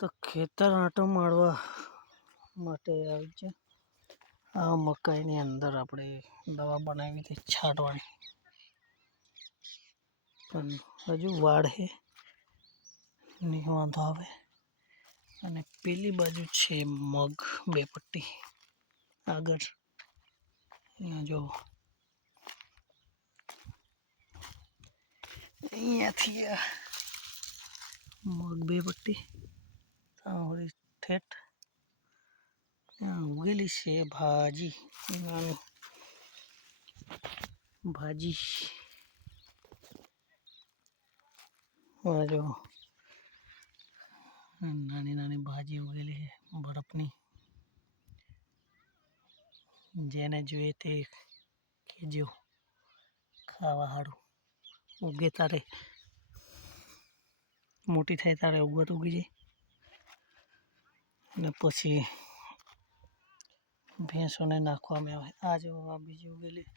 તો ખેતર આંટો મારવા માટે આવી છે. આ મકાઈની અંદર આપણે દવા બનાવી હતી છાંટવાની, પણ હજુ વાડ છે નહીં વાંધો આવે. અને પેલી બાજુ છે મગ, બે પટ્ટી આગળ અહીંયા જો અહીંયાથી મગ બે પટ્ટી ઠેઠ ઉગેલી છે ભાજી, નાની ભાજી જો નાની નાની ભાજી ઉગેલી છે બરફની. જેને જોઈએ તે કહેજો ખાવા સારું. ઉગે તારે મોટી થાય તારે ઉગત ઉગી જાય. અને પછી ભેંસોને નાખવામાં આવે. આ જો આ બીજી ઉગેલી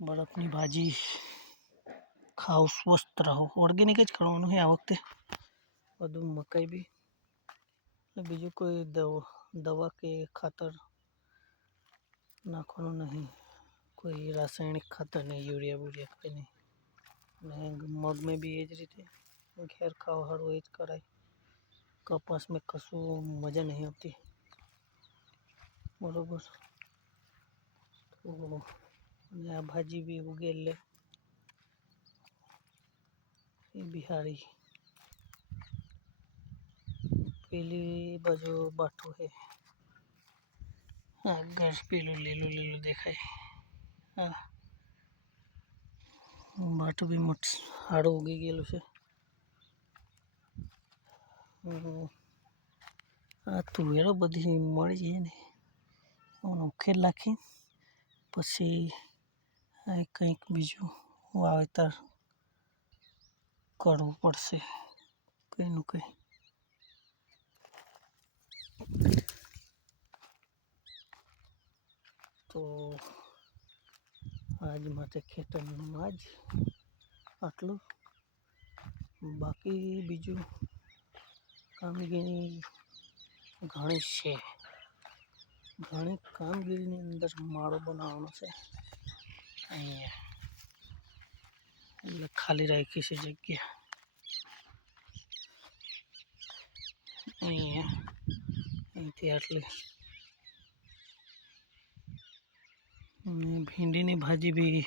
બરફની ભાજી. ખાઓ સ્વસ્થ રહો. ઓર્ગેનિક જ કરવાનું છે આ વખતે બધું. મકાઈ બી બીજું કોઈ દવા કે ખાતર નાખવાનું નહીં. કોઈ રાસાયણિક ખાતર નહીં, યુરિયા બુરિયા કંઈ નહીં. અને મગ મેં બી એ જ રીતે ઘેર ખાવા સારું એ જ કરાય. કપાસ મેં કશું મજા નહીં આવતી બરોબર. તો અને આ ભાજી બી ઉગે એટલે એ બી સારી. પેલી બાજુ બાઠું છે, આગળ પેલું લીલું લીલું દેખાય. હા, બાઠું બી સારું ઉગી ગયેલું છે. આ તુવેરો બધી મળી જાય ને ઉખેર નાખી પછી કંઈક બીજું વાવેતર કરવું પડશે કંઈનું કંઈ. તો આજ માટે ખેતરનું આજ આટલું. બાકી બીજું કામગીરી ઘણી છે. ઘણી કામગીરીની અંદર માળો બનાવવાનો છે અહીંયા, એટલે ખાલી રાખી છે જગ્યા અહીંયા. અહીંથી આટલી ભીંડીની ભાજી બી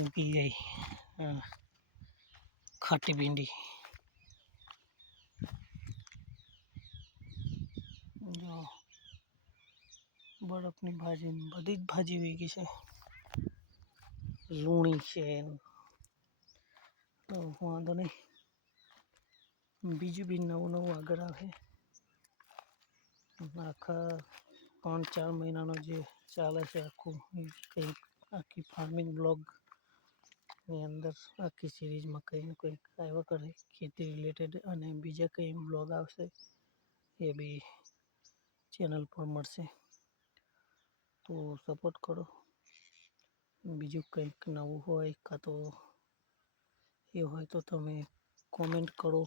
ઉગી ગઈ. ખાટી ભીંડી જો, બરફની ભાજી બધી જ ભાજી ઉગી છે. લૂણી છે તો વાંધો નહીં. બીજું બી નવું નવું આગળ આવે. આખા 3-4 મહિનાનો જે ચાલે છે આખું કંઈક આખી ફાર્મિંગ બ્લોગની અંદર આખી સિરીઝમાં કંઈ ને કંઈક આવ્યા કરે ખેતી રિલેટેડ. અને બીજા કંઈ બ્લોગ આવશે એ બી ચેનલ પર મળશે. તો સપોર્ટ કરો. બીજું કંઈક નવું હોય કાં તો એ હોય તો તમે કોમેન્ટ કરો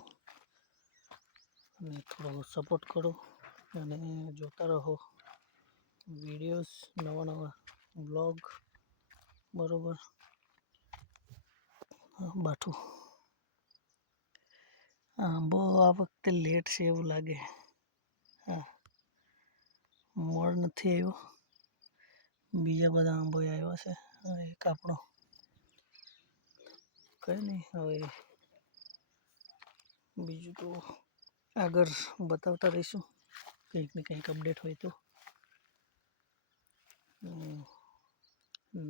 અને થોડો સપોર્ટ કરો. અને જોતા રહો વિડીયોઝ, નવા નવા બ્લોગ બરોબર. બાઠું આંબો આ વખતે લેટ છે એવું લાગે. હા, મોડ નથી આવ્યો. બીજા બધા આંબો આવ્યા છે. એક આપણો કંઈ નહીં. હવે બીજું તો આગળ બતાવતા રહીશું કંઈક ને કંઈક અપડેટ હોય તો.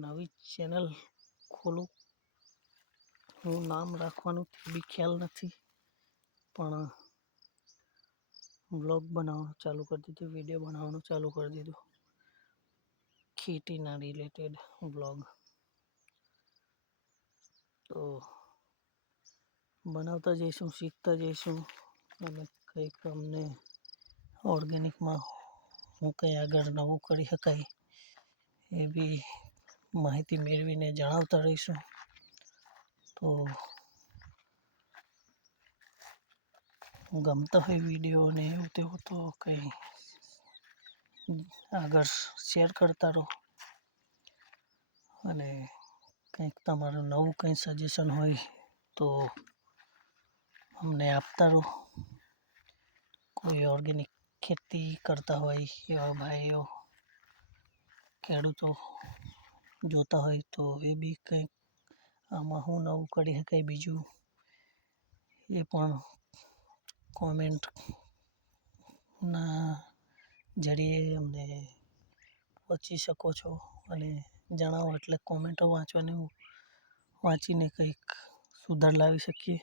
નવી ચેનલ ખોલું, હું નામ રાખવાનું બી ખ્યાલ નથી, પણ બ્લોગ બનાવવાનું ચાલુ કરી દીધું, વિડીયો બનાવવાનું ચાલુ કરી દીધું. ખેતીના રિલેટેડ બ્લોગ તો બનાવતા જઈશું, શીખતા જઈશું. અને કંઈક અમને ઓર્ગેનિકમાં હું કંઈ આગળ નવું કરી શકાય એ બી માહિતી મેળવીને જણાવતા રહીશું. તો ગમતા હોય વિડીયો ને એવું તેવું તો કંઈ આગળ શેર કરતા રહો, અને કંઈક તમારું નવું કંઈ સજેશન હોય તો અમને આપતા રહો. કોઈ ઓર્ગેનિક ખેતી કરતા હોય એવા ભાઈઓ ખેડૂતો જોતા હોય તો એ બી કંઈક આમાં હું નવું કરી શકાય બીજું એ પણ કોમેન્ટના જરીએ અમને પહોંચી શકો છો અને જણાવો, એટલે કોમેન્ટો વાંચીને કંઈક સુધાર લાવી શકીએ.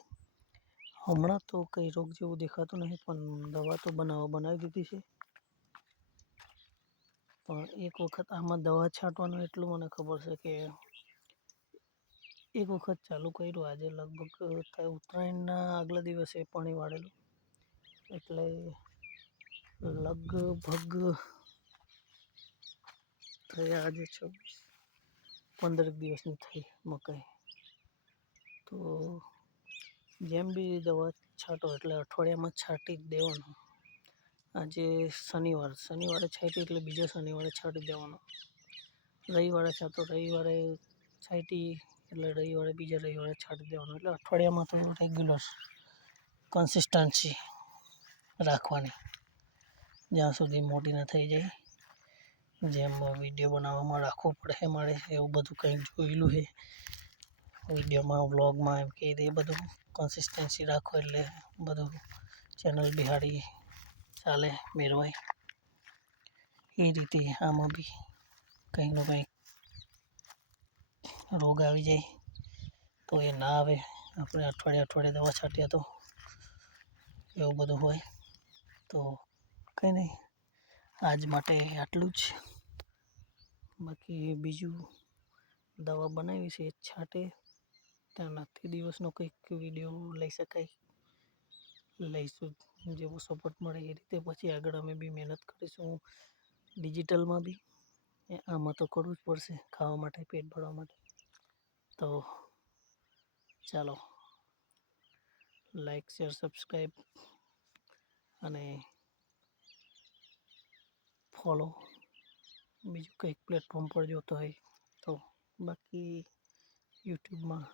હમણાં તો કંઈ રોગ જેવું દેખાતું નહીં, પણ દવા તો બનાવી દીધી છે. પણ એક વખત આમાં દવા છાંટવાનું એટલું મને ખબર છે કે એક વખત ચાલુ કર્યું, આજે લગભગ ઉત્તરાયણના આગલા દિવસે પાણી વાળેલું, એટલે લગભગ થયા આજે 15 દિવસની થઈ મકાઈ. તો જેમ બી દવા છાંટો એટલે અઠવાડિયામાં છાંટી જ દેવાનું. આજે શનિવારે છાંટી એટલે બીજા શનિવારે છાંટી દેવાનો. રવિવારે છાંટો, રવિવારે છાંટી એટલે રવિવારે બીજા રવિવારે છાંટી દેવાનું. એટલે અઠવાડિયામાં તો રેગ્યુલર કન્સિસ્ટન્સી રાખવાની, જ્યાં સુધી મોટી ન થઈ જાય. જેમ વિડીયો બનાવવામાં રાખવું પડે મારે, એવું બધું કંઈક જોયેલું છે વિડીયોમાં, વ્લોગમાં, એમ કે એ બધું કન્સિસ્ટન્સી રાખો એટલે બધું ચેનલ બિહારી ચાલે મેળવાય. એ રીતે આમાં બી કંઈકનો કંઈક રોગ આવી જાય તો એ ના આવે. આપણે અઠવાડિયે દવા છાંટીએ તો એવું બધું હોય. તો કંઈ નહીં, આજ માટે આટલું જ. બાકી બીજું દવા બનાવી છે એ છાંટે ત્યાંનાથી દિવસનો કંઈક વિડીયો લઈ શકાય, લઈશું. જેવો સપોર્ટ મળે એ રીતે પછી આગળ અમે બી મહેનત કરીશું ડિજિટલમાં બી. આમાં તો કરવું જ પડશે ખાવા માટે, પેટ ભરવા માટે. તો ચાલો, લાઈક, શેર, સબસ્ક્રાઈબ અને ફોલો બીજું કંઈક પ્લેટફોર્મ પર જોતો હોય તો. બાકી યુટ્યુબમાં